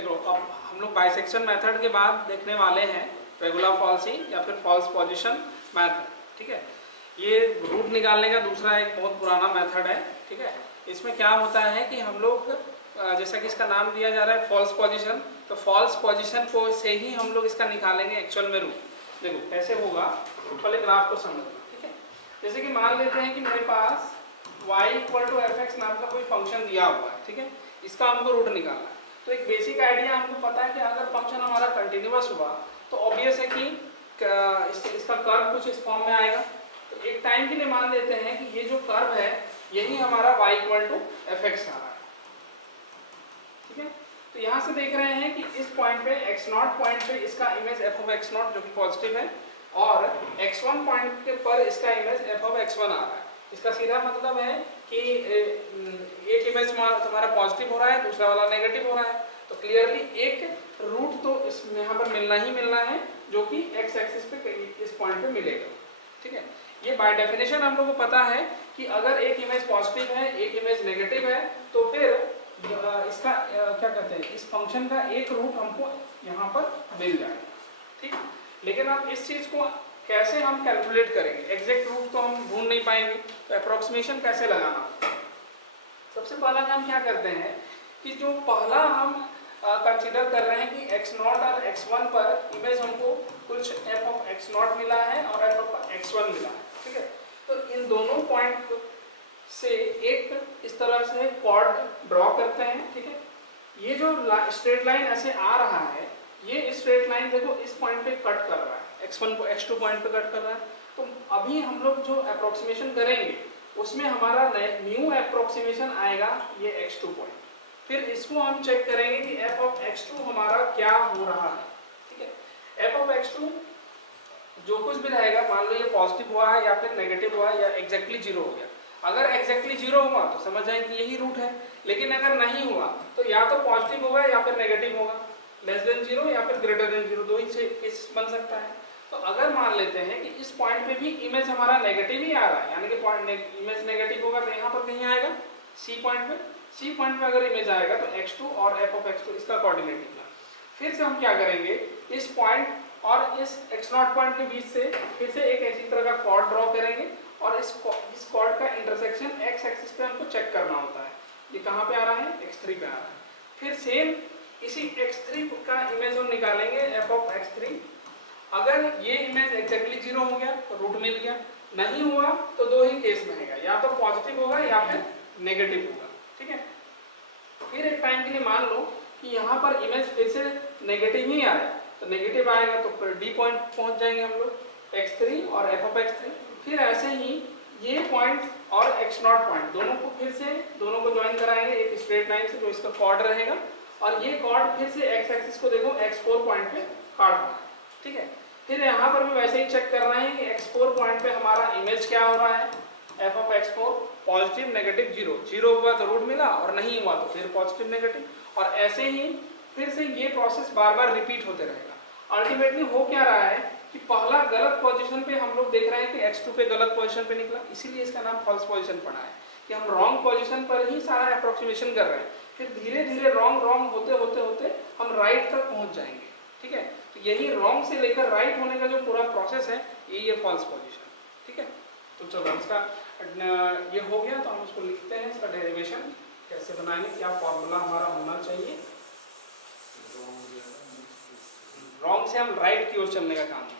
देखो अब हम लोग बाइसेक्शन मेथड के बाद देखने वाले हैं रेगुलर फॉल्सी या फिर फॉल्स पोजीशन मेथड। ठीक है, ये रूट निकालने का दूसरा एक बहुत पुराना मेथड है। ठीक है, इसमें क्या होता है कि हम लोग जैसा कि इसका नाम दिया जा रहा है फॉल्स पोजीशन, तो फॉल्स पोजीशन को से ही हम लोग इसका निकालेंगे एक्चुअल में रूट। देखो कैसे होगा, पहले ग्राफ को समझना। ठीक है, जैसे कि मान लेते हैं कि मेरे पास y = fx नाम का कोई फंक्शन दिया हुआ है। ठीक है, इसका हमको रूट निकालना है। तो एक बेसिक आइडिया हमको पता है कि अगर फंक्शन हमारा कंटिन्यूअस हुआ तो ऑब्वियस है कि इसका कर्व कुछ इस फॉर्म में आएगा। तो एक टाइम के लिए मान लेते हैं कि ये जो कर्व है यही हमारा y = fx आ रहा है। ठीक है, तो यहाँ से देख रहे हैं कि इस पॉइंट पे x0 पॉइंट पे इसका इमेज f(x0) जो कि पॉजिटिव है, और x1 पॉइंट पर इसका इमेज f(x1) आ रहा है। इसका सीधा मतलब है कि एक इमेज तुम्हारा पॉजिटिव हो रहा है, दूसरा वाला नेगेटिव हो रहा है, तो क्लियरली एक रूट तो इसमें यहाँ पर मिलना ही मिलना है, जो कि x एक्सिस पे इस पॉइंट पे मिलेगा। ठीक है, ये बाय डेफिनेशन हम लोग को पता है कि अगर एक इमेज पॉजिटिव है एक इमेज नेगेटिव है तो फिर इसका क्या कहते हैं, इस फंक्शन का एक रूट हमको यहाँ पर मिल जाएगा। ठीक, लेकिन अब इस चीज को कैसे हम कैलकुलेट करेंगे, एग्जैक्ट रूट तो हम ढूंढ नहीं पाएंगे, तो अप्रोक्सीमेशन कैसे लगाना। सबसे पहला काम क्या करते हैं कि जो पहला हम कंसीडर कर रहे हैं कि x0 और x1 पर इमेज हमको कुछ f(x0) मिला है और f(x1) मिला है। ठीक है, तो इन दोनों पॉइंट से एक इस तरह से कॉर्ड ड्रॉ करते हैं। ठीक है, ये जो स्ट्रेट लाइन ऐसे आ रहा है, ये स्ट्रेट लाइन देखो इस पॉइंट पे कट कर रहा है, x1 को x2 पॉइंट पे कट कर रहा है। तो अभी हम लोग जो अप्रोक्सीमेशन करेंगे उसमें हमारा न्यू अप्रोक्सीमेशन आएगा ये x2 पॉइंट। फिर इसको हम चेक करेंगे कि f(x2) हमारा क्या हो रहा है। ठीक है, f(x2) जो कुछ भी रहेगा, मान लो ये पॉजिटिव हुआ है या फिर नेगेटिव हुआ है या एग्जैक्टली जीरो हो गया। अगर एग्जैक्टली जीरो हुआ तो समझ जाए कि यही रूट है, लेकिन अगर नहीं हुआ तो या तो पॉजिटिव होगा या फिर नेगेटिव होगा, लेस देन जीरो या फिर ग्रेटर देन जीरो, दो ही केस बन सकता है। तो अगर मान लेते हैं कि इस पॉइंट पे भी इमेज हमारा नेगेटिव ही आ रहा है, यानी कि पॉइंट इमेज नेगेटिव होगा तो यहाँ पर कहीं आएगा सी पॉइंट पे। सी पॉइंट पे अगर इमेज आएगा तो x2 और f(x2) इसका कोऑर्डिनेट निकला। फिर से हम क्या करेंगे, इस पॉइंट और इस x0 पॉइंट के बीच से फिर से एक ऐसी तरह का कॉर्ड ड्रॉ करेंगे, और इस कॉर्ड का इंटरसेक्शन x एक्सिस पे हमको चेक करना होता है। ये कहाँ पे आ रहा है, x3 पे आ रहा है। फिर सेम इसी x3 का इमेज हम निकालेंगे f(x3). अगर ये इमेज एग्जैक्टली जीरो हो गया तो रूट मिल गया, नहीं हुआ तो दो ही केस बनेगा, या तो पॉजिटिव होगा या फिर नेगेटिव होगा। ठीक है, फिर एक टाइम के लिए मान लो कि यहाँ पर इमेज फिर से नेगेटिव ही आया, तो नेगेटिव आएगा तो फिर डी पॉइंट पहुंच जाएंगे हम लोग, x3 और f(x3). फिर ऐसे ही ये पॉइंट और x0 पॉइंट दोनों को फिर से दोनों को ज्वाइन कराएंगे एक स्ट्रेट लाइन से, जो इसका कॉर्ड रहेगा, और ये कॉर्ड फिर से x एक्सिस को देखो x4 पॉइंट पे काट रहा है। ठीक है, फिर यहाँ पर भी वैसे ही चेक करना है कि x4 पॉइंट पे हमारा इमेज क्या हो रहा है, f(x4) positive negative zero, zero हुआ तो रूट मिला और नहीं हुआ तो फिर पॉजिटिव नेगेटिव, और ऐसे ही फिर से ये प्रोसेस बार बार रिपीट होते रहेगा। अल्टीमेटली हो क्या रहा है कि पहला गलत पोजीशन पे हम लोग देख रहे हैं कि x2 पे गलत पोजीशन पे निकला, इसीलिए इसका नाम फॉल्स पोजीशन पड़ा है कि हम रॉन्ग पोजीशन पर ही सारा अप्रोक्सीमेशन कर रहे हैं। फिर धीरे धीरे रॉन्ग होते होते होते हम राइट तक पहुंच जाएंगे। ठीक है, तो यही रॉन्ग से लेकर राइट होने का जो पूरा प्रोसेस है यही है फॉल्स पोजीशन। ठीक है, तो चलो इसका ये हो गया, तो हम उसको लिखते हैं, इसका डेरिवेशन कैसे बनाएंगे, क्या फॉर्मूला हमारा होना चाहिए। रॉन्ग से हम राइट की ओर चलने का काम है।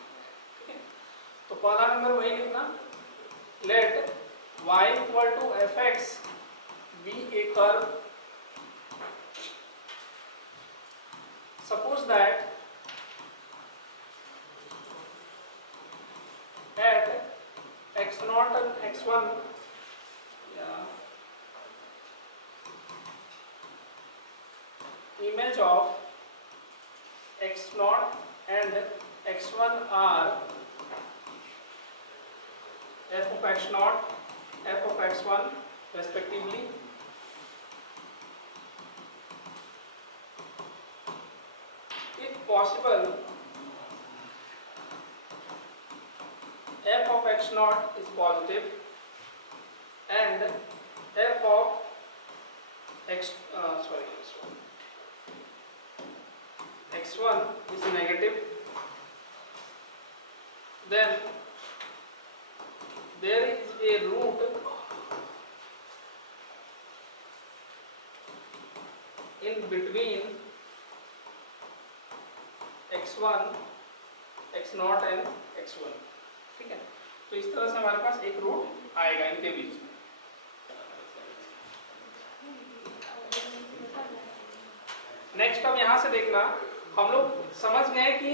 ठीक है, तो पहला नंबर वही लिखना, late y = fx be a curve, suppose that at x0 and x1 image of x0 and x1 are f(x0), f(x1) respectively. If possible, f(x0) is positive and f of x x1 is negative, then there is a root in between x1, x0 and x1, ठीक है। तो इस तरह से हमारे पास एक root आएगा इनके बीच में। नेक्स्ट अब यहाँ से देखना, हम लोग समझ गए कि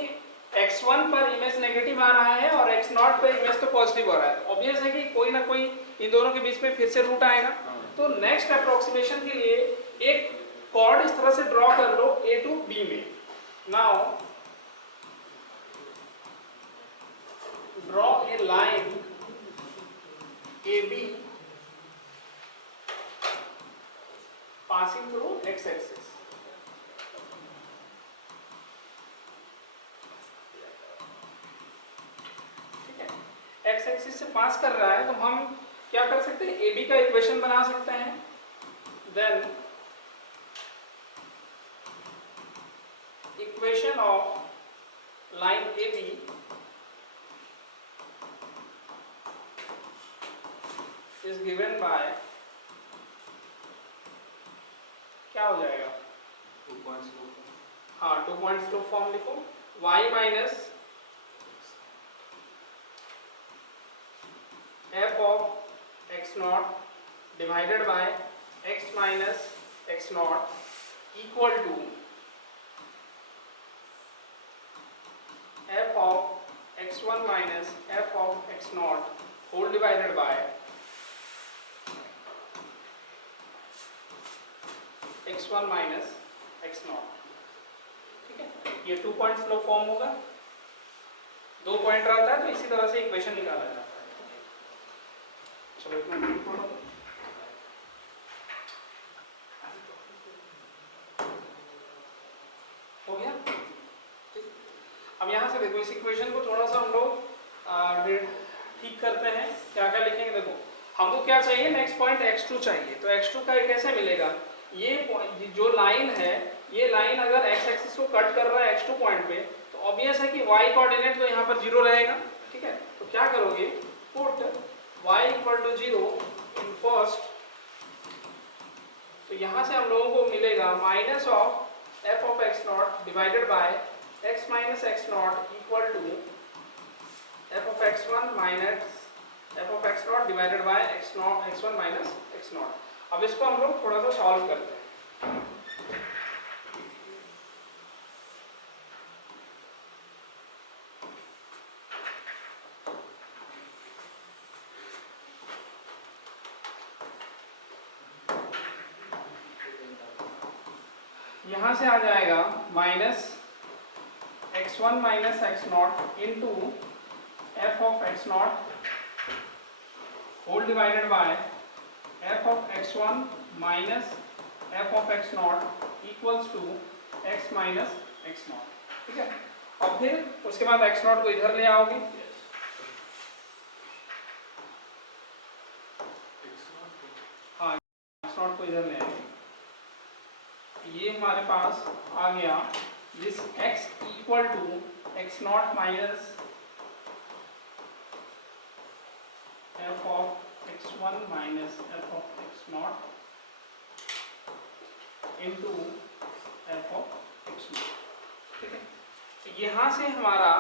x1 पर इमेज नेगेटिव आ रहा है और x0 पर इमेज तो पॉजिटिव हो रहा है। ऑब्वियस है कि कोई ना कोई इन दोनों के बीच में फिर से रूट आएगा। तो नेक्स्ट अप्रोक्सीमेशन के लिए एक कॉर्ड इस तरह से ड्रॉ कर लो A टू B में। Now draw a line AB passing through x axis। X axis से पास कर रहा है तो हम क्या कर सकते हैं, ए बी का इक्वेशन बना सकते हैं। Then equation of line A B is given by, क्या हो जाएगा, 2 पॉइंट्स लो, हाँ 2 पॉइंट्स लो फॉर्म लिखो, y minus f of x0 divided by x minus x0 equal to f of x1 minus f of x0 whole divided by x1 minus x0, ठीक है। ये 2 पॉइंट फ्लो फॉर्म होगा, 2 point रहता है तो इसी तरह से इक्वेशन निकाला जाता है। चलो इतना हो गया। अब यहाँ से देखो इस इक्वेशन को थोड़ा सा हम लोग ठीक करते हैं। क्या क्या लिखेंगे, देखो हमको क्या चाहिए, नेक्स्ट पॉइंट x2 चाहिए। तो x2 का कैसे मिलेगा, ये जो लाइन है, ये लाइन अगर x एक्सिस को कट कर रहा है x2 पॉइंट पे, तो ऑब्वियस है कि y कोऑर्डिनेट तो यहाँ पर 0 रहेगा, ठीक है। तो क्या करोगे, put y equal to 0 in first, तो यहाँ से हम लोगों को मिलेगा minus of f of x0 divided by x minus x0 equal to f of x1 minus f of x0 divided by x1 minus x0। अब इसको हम लोग थोड़ा सा सॉल्व करते हैं। यहाँ से आ जाएगा minus x1 minus x0 into f of x0 whole divided by f of x1 minus f of x0 equals to x minus x0, ठीक है। और फिर उसके बाद x0 को इधर ले आओगे, हाँ x0 को इधर ले आएंगे, ये हमारे पास आ गया this x equal to x0 minus f of x1 minus f of x0 into f of x0, ठीक है। तो यहाँ से हमारा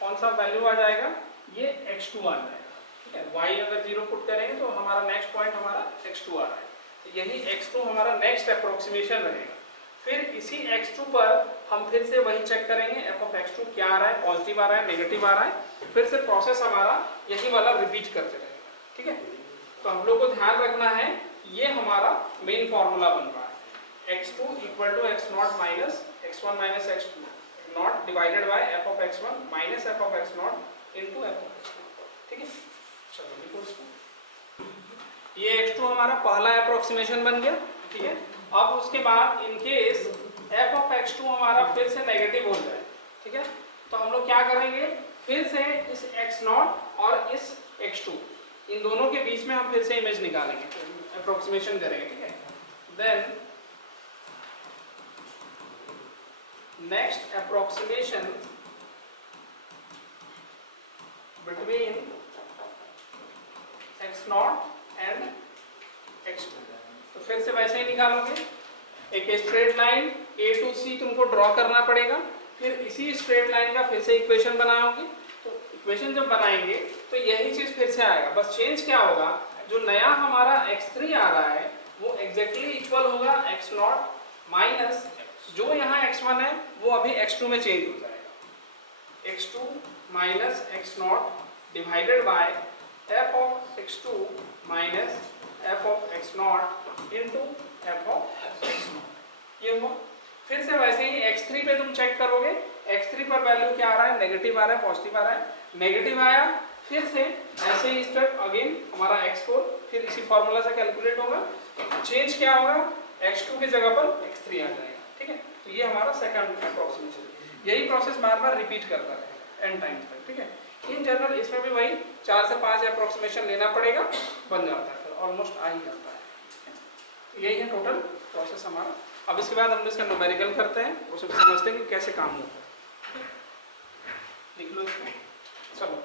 कौन सा वैल्यू आ जाएगा, ये x2 आ जाएगा, ठीक है। y अगर 0 पुट करेंगे तो हमारा नेक्स्ट पॉइंट हमारा x2 आ रहा है, तो यही x2 हमारा नेक्स्ट अप्रोक्सीमेशन रहेगा। फिर इसी x2 पर हम फिर से वही चेक करेंगे f ऑफ x2 क्या आ रहा है, पॉजिटिव आ रहा है, नेगेटिव आ रहा है, फिर से प्रोसेस हमारा यही वाला रिपीट करते रहेगा, ठीक है। तो हम लोग को ध्यान रखना है, ये हमारा मेन फॉर्मूला बन रहा है, x2 equal to x0 minus x1 minus x2 not divided by f of x1 minus f of x0 into f of x2, ठीक है। चलो लिखो इसको, ये x2 हमारा पहला अप्रोक्सीमेशन बन गया, ठीक है। अब उसके बाद in case f of x2 हमारा फिर से नेगेटिव हो जाए, ठीक है, तो हम लोग क्या करेंगे, फिर से इस x0 और इस x2 इन दोनों के बीच में हम फिर से इमेज निकालेंगे, अप्रोक्सीमेशन करेंगे, ठीक है। Then next approximation between x0 and x2। तो फिर से वैसे ही निकालोगे, एक straight line a to c तुमको ड्रॉ करना पड़ेगा, फिर इसी स्ट्रेट लाइन का फिर से इक्वेशन बनाओगे। तो इक्वेशन जब बनाएंगे तो यही चीज फिर से आएगा, बस चेंज क्या होगा, जो नया हमारा x3 आ रहा है वो एग्जैक्टली इक्वल होगा x0 माइनस जो यहाँ x1 है वो अभी x2 में चेंज हो जाएगा, x2 minus x0 divided by f of x2 minus f of x0 into f of x0। ये हुआ। फिर से वैसे ही x3 पे तुम चेक करोगे, x3 पर वैल्यू क्या आ रहा है, नेगेटिव आ रहा है पॉजिटिव आ रहा है, नेगेटिव आया, फिर से ऐसे ही स्टेप अगेन हमारा x4 फिर इसी फॉर्मूला से कैलकुलेट होगा, चेंज क्या होगा, x2 की जगह पर x3 आ जाएगा। ठीक है, तो ये हमारा सेकंड अप्रोक्सीमेशन, यही प्रोसेस बार बार रिपीट करता है n टाइम्स तक। ठीक है, इन जनरल इसमें भी वही 4 से 5 अप्रोक्सीमेशन लेना पड़ेगा, बन जाता है, फिर ऑलमोस्ट आ ही जाता है। यही है टोटल प्रोसेस हमारा। अब इसके बाद हम इसका न्यूमेरिकल करते हैं, उसे समझते हैं कि कैसे काम होता है। लिख लो इसमें, चलो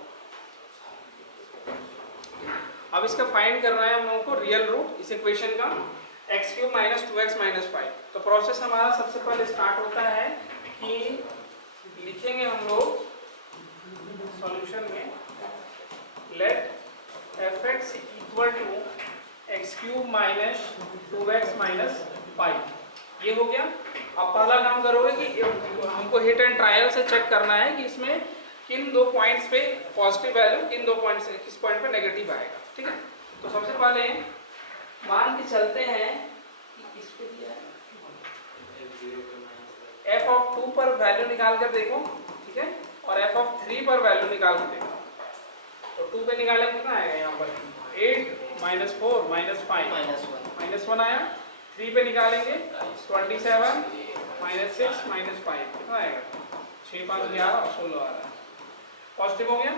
अब इसका फाइंड करना है हम लोगों को रियल रूट इस इक्वेशन का x³ माइनस 2x माइनस 5। तो प्रोसेस हमारा सबसे पहले स्टार्ट होता है कि लिखेंगे हम लोग सॉल्यूशन में let fx equal to x³ minus 2x minus 5। ये हो गया। अब पहला काम करोगे कि हमको हिट एंड ट्रायल से चेक करना है कि इसमें किन दो पॉइंट्स पे पॉजिटिव वैल्यू, किन दो पॉइंट से किस पॉइंट पे नेगेटिव आएगा। ठीक है, तो सबसे पहले मान के चलते हैं कि इस पे दिया है f ऑफ 2 पर वैल्यू निकाल कर देखो। ठीक है, और f ऑफ 3 पर वैल्यू निकाल कर देखो। तो 2 पे निकालेंगे कितना आएगा, यहाँ पर 8 माइनस 4 माइनस 5 माइनस 1 आया। 3 पे निकालेंगे 27 माइनस 6 माइनस 5 कितना आएगा, 6 5 11 और 16 आ रहा है, पॉजिटिव हो गया।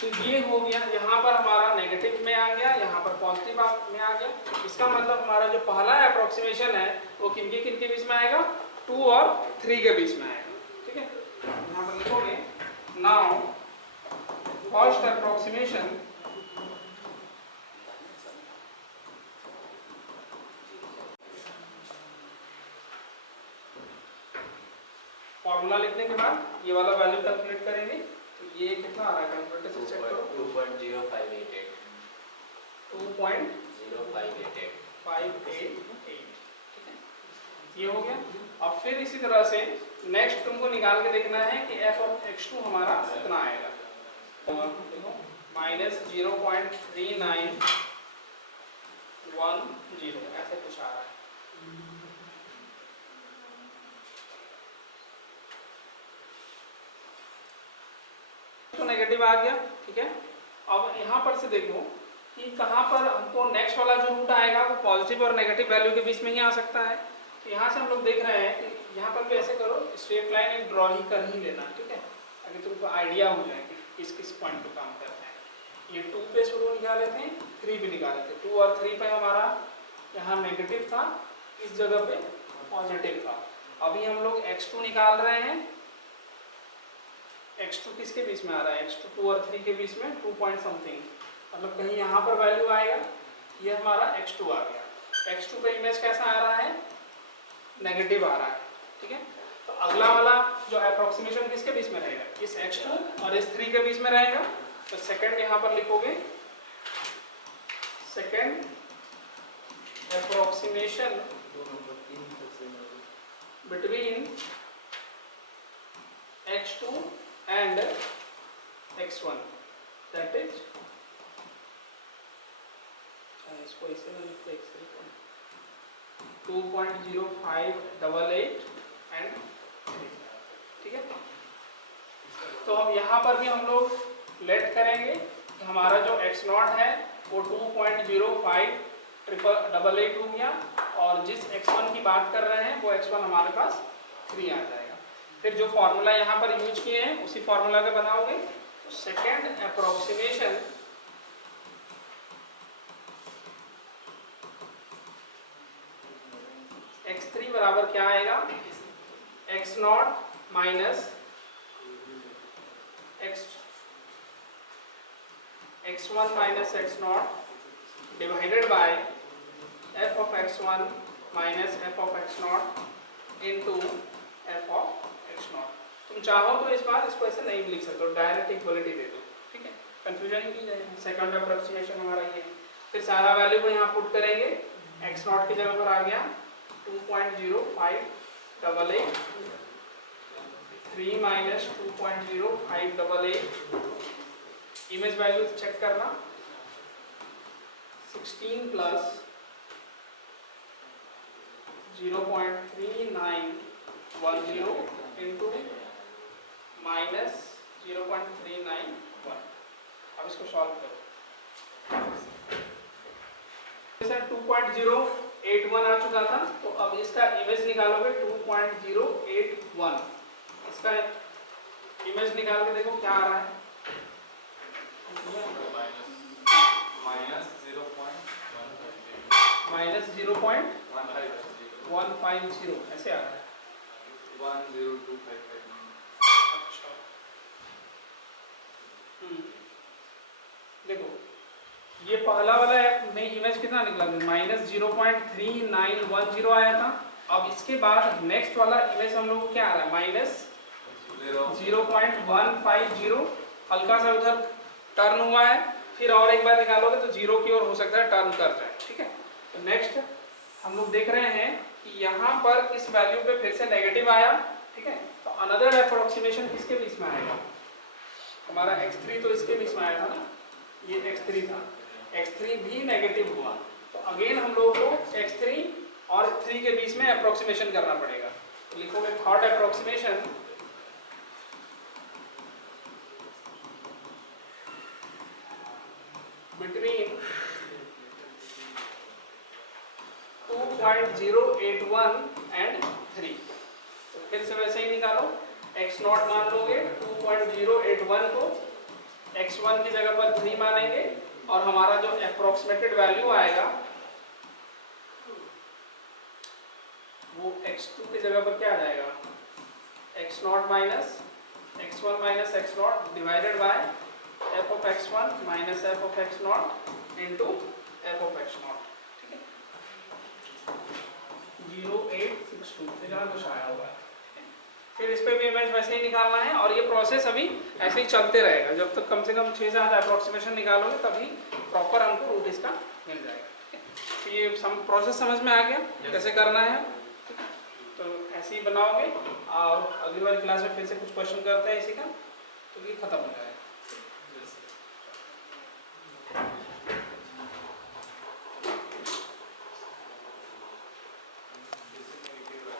तो ये हो गया, यहाँ पर हमारा नेगेटिव में आ गया, यहाँ पर पॉजिटिव में आ गया। इसका मतलब हमारा जो पहला अप्रोक्सीमेशन है वो किन के बीच में आएगा, 2 और 3 के बीच में आएगा। ठीक है, यहाँ पर लिखोगे नाउ फर्स्ट अप्रोक्सीमेशन फॉर्मूला लिखने के बाद ये वाला वैल्यू कैलकुलेट करेंगे। तो ये कितना आ रहा है, कैलकुलेटर से चेक करो, 2.0588 2.0588। ठीक है, ये हो गया। अब फिर इसी तरह से नेक्स्ट तुमको निकाल के देखना है कि f ऑफ x2 हमारा कितना आएगा। देखो माइनस 0.3910 ऐसे कुछ आ रहा है। तो नेगेटिव आ गया। ठीक है, अब यहाँ पर से देखो कि कहाँ पर हमको नेक्स्ट वाला जो रूट आएगा वो पॉजिटिव और नेगेटिव वैल्यू के बीच में ही आ सकता है। तो यहाँ से हम लोग देख रहे हैं कि यहाँ पर भी ऐसे करो, स्ट्रेट लाइन एक ड्रॉ ही कर ही लेना। ठीक है, ताकि तुमको आइडिया हो जाए कि किस किस पॉइंट पे काम करते हैं। ये 2 पे शुरू निकाले थे, 3 पे निकाले थे। 2 और 3 पे हमारा यहाँ नेगेटिव था, इस जगह पे पॉजिटिव था। अभी हम लोग x2 निकाल रहे हैं। x2 किसके बीच में आ रहा है, x2 2 और 3 के बीच में 2 पॉइंट समथिंग, मतलब कहीं यहाँ पर वैल्यू आएगा। ये हमारा x2 आ गया। x2 पे इमेज कैसा आ रहा है, नेगेटिव आ रहा है। ठीक है, तो अगला वाला जो अप्रोक्सीमेशन किसके बीच में रहेगा, इस x2 और इस 3 के बीच में रहेगा। तो सेकंड यहाँ पर लिखोगे, second approximation between x2 and x1 that is इसको ऐसे में लिखते हैं 2.0588 and 3। ठीक है, तो अब यहाँ पर भी हम लोग लेट करेंगे कि हमारा जो x0 है वो 2.0588 हो गया, और जिस x1 की बात कर रहे हैं वो x1 हमारे पास 3 आ जाएगा। फिर जो फॉर्मूला यहाँ पर यूज किए हैं उसी फॉर्मूला का बनाओगे। तो सेकेंड अप्रोक्सीमेशन x3 बराबर क्या आएगा, x not minus x1 minus x not divided bye F of x1 minus F of x not into F of x not. तुम चाहो तो इस बार इसको ऐसे नहीं लिख सकते हो, डायरेक्ट इक्वलिटी दे दो, ठीक है, कंफ्यूजन ही नहीं जाएगा। सेकंड अप्रोक्सीमेशन हमारा ये है। फिर सारा वैल्यू को यहाँ पुट करेंगे, एक्स नॉट की जगह पर आ गया 2.0588, 3 माइनस 2.0588, इमेज वैल्यू चेक करना 16 प्लस 0.3910 इंटू माइनस 0.391। अब इसको सॉल्व करो। सर 2.081 आ चुका था, तो अब इसका इमेज निकालोगे 2.081। इसका इमेज निकाल के देखो क्या आ रहा है, माइनस 0.150 ऐसे आ रहा है। 10255। अच्छा, देखो ये पहला वाला में इमेज कितना निकला, माइनस 0.3910 आया था। अब इसके बाद नेक्स्ट वाला इमेज हम लोग क्या आ रहा है, माइनस 0.150, हल्का सा उधर टर्न हुआ है। फिर और एक बार निकालोगे तो जीरो की ओर हो सकता है टर्न कर जाए, ठीक है। तो नेक्स्ट हम लोग देख रहे हैं कि यहाँ पर इस वैल्यू पे फिर से नेगेटिव आया, ठीक है। तो अनदर अप्रोक्सीमेशन किसके बीच में आएगा, हमारा x3 तो इसके बीच में आया था ना, ये x3 था, x3 भी नेगेटिव हुआ। तो अगेन हम लोगों को x3 और 3 के बीच में अप्रोक्सीमेशन करना पड़ेगा। तो लिखोगे थर्ड अप्रोक्सीमेशन बिटवीन 2.081 एंड 3। तो फिर से वैसे ही निकालो, x नॉट मान लोगे 2.081 को, x1 की जगह पर 3 मानेंगे, और हमारा जो अप्रोक्सीमेटेड वैल्यू आएगा वो x2 की जगह पर क्या आ जाएगा, x not minus x1 minus x not divided by f of x1 minus f of x not into f of x not, ठीक है। 0862 इतना कुछ आया हुआ है। फिर इस पे भी इमेज वैसे ही निकालना है, और ये प्रोसेस अभी ऐसे ही चलते रहेगा जब तक कम से कम 6-7 अप्रोक्सीमेशन निकालोगे, तभी प्रॉपर हमको रूट इसका मिल जाएगा। तो ये प्रोसेस समझ में आ गया कैसे करना है, तो ऐसे ही बनाओगे। और अगली वाली क्लास में फिर से कुछ क्वेश्चन करते हैं इसी का, तो ये खत्म हो जाएगा।